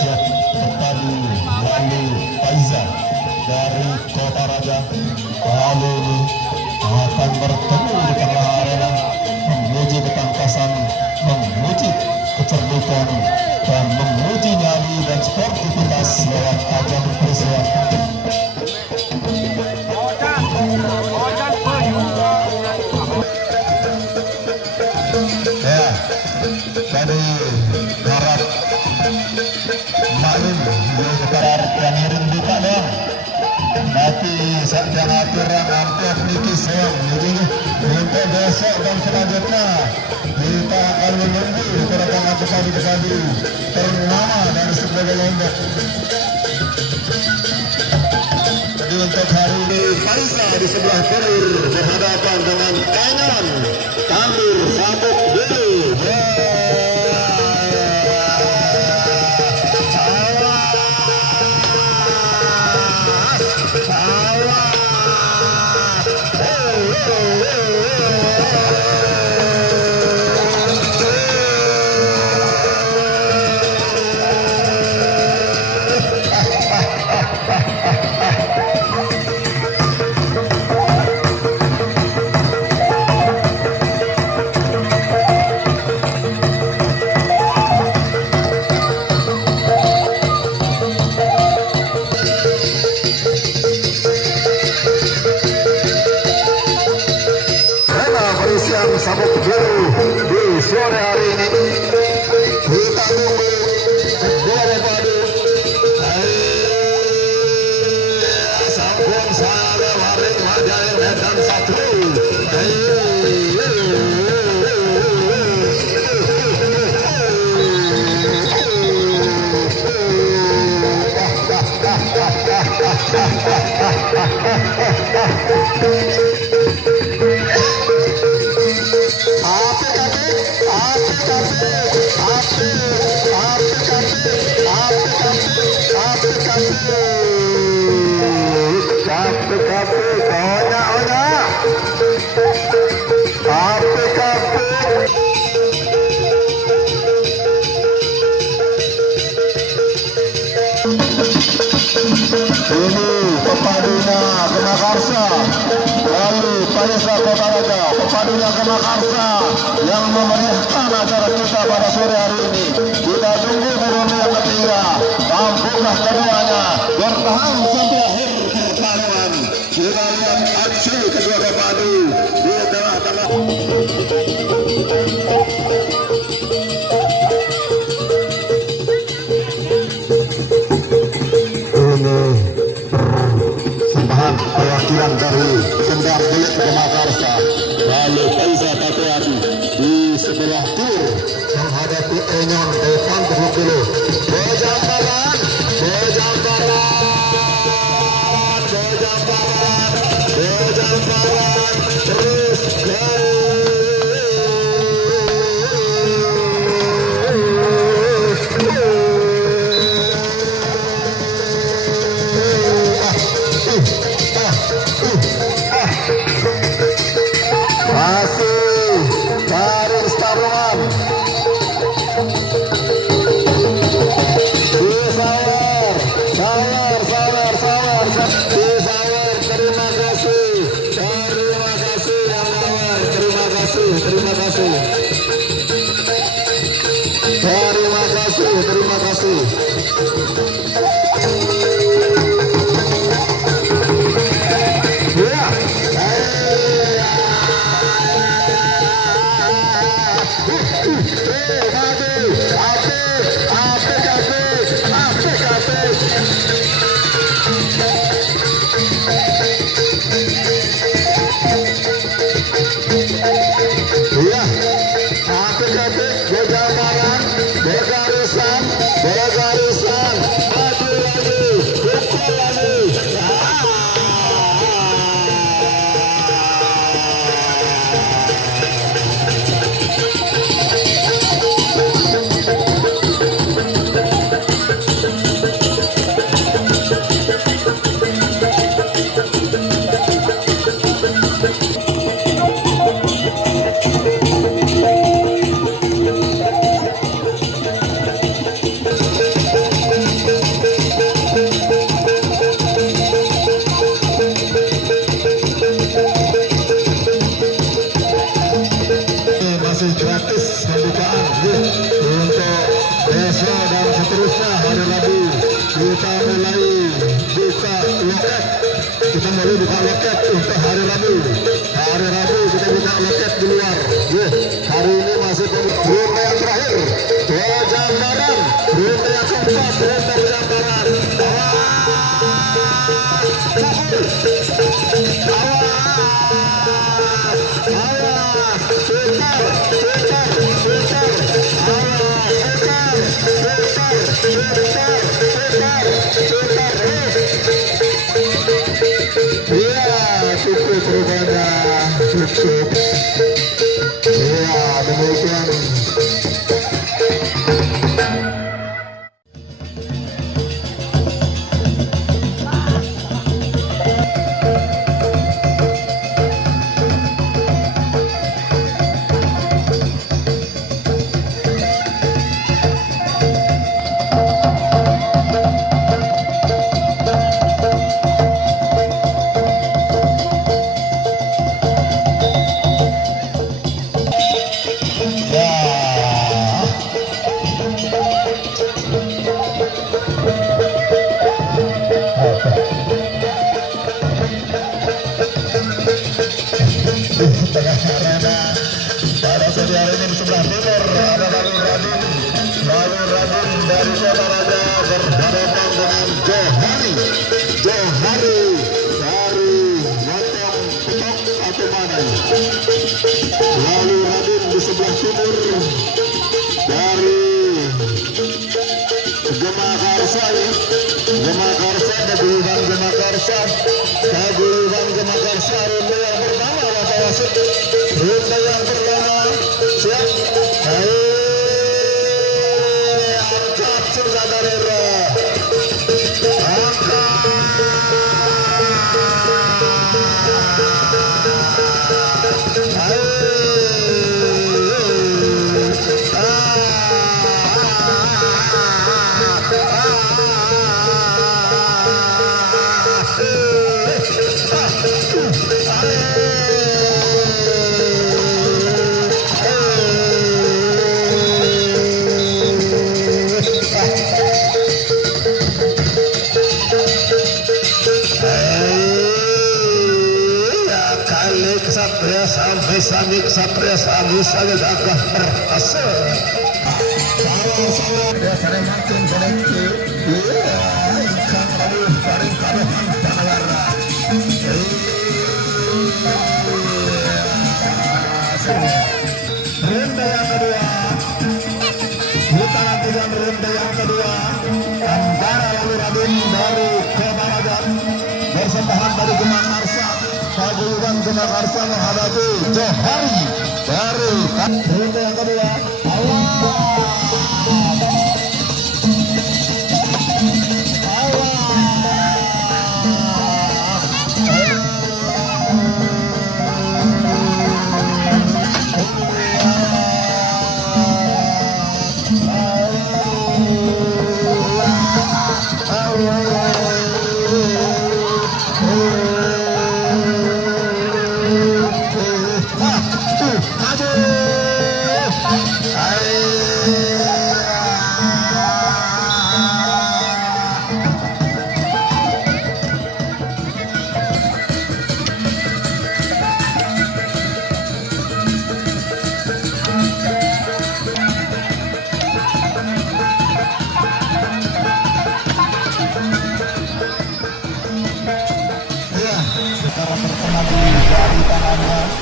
siap berpadu lalu Faiza dari Kota Raja kali ini akan bertemu di tengah arena menguji ketangkasan, menguji kecerdikan dan menguji nyali dan sportivitas lewat ajang persiapan. Ya, dari harap maklum sekedar penirin buka dong. Nanti saat yang aturan amplop niki soal jadi untuk besok dan selanjutnya kita akan menunggu kedatangan pesawat-pesawat ternama dari sebagai Lombok. Jadi untuk hari ini Faiza di sebelah kiri berhadapan dengan Enyon Tambir Sabuk Dulu. Sabuk biru di sore hari ini kita tunggu daripada sambung salam hari Majalah Medan satu ini pepadunya Kemakarsa, lalu Faiza Kota Raja, pepadunya Kemakarsa yang memeriahkan acara kita pada sore hari ini. Kita tunggu ronde yang ketiga, mampukah keduanya bertahan sampai akhir pertarungan. Kita lihat aksi kedua pepadu di tengah-tengah. Perwakilan dari Kendar Bulik Kemakarsa, lalu Faiza Tapiati di sebelah tur menghadapi Enyon Evan Bukulu. Bejambaran, terus terima kasih. loket untuk hari Rabu. Hari Rabu kita buka loket di luar. Hari ini masih ronde yang terakhir. Jambaran, ronde yang keempat, ronde jambaran. Cukup rupanya, cukup. Ya, demikian. Pada sore hari ini di sebelah timur ada Lalu Radin dari Kota Raja berhadapan dengan Johari dari Motong Petok atau mana. Lalu Radin di sebelah timur dari Gemakarsa, Paguyuban Gemakarsa, ronde yang pertama wasit. Ronde yang pertama siap. Angkat sudah dari Kesatria Sami sangat agak berhasil. Sama-sama dia sering makin konekti. Ikan lalu paling karuhan panawara. Ronde yang kedua, putaran tiga ronde yang kedua antara Lalu Radin dari Kota Raja bersebelahan dari Gemakarsa. Paguyuban Gemakarsa menghadapi Johari dari ronde yang kedua. Secara terkenal di jari tangannya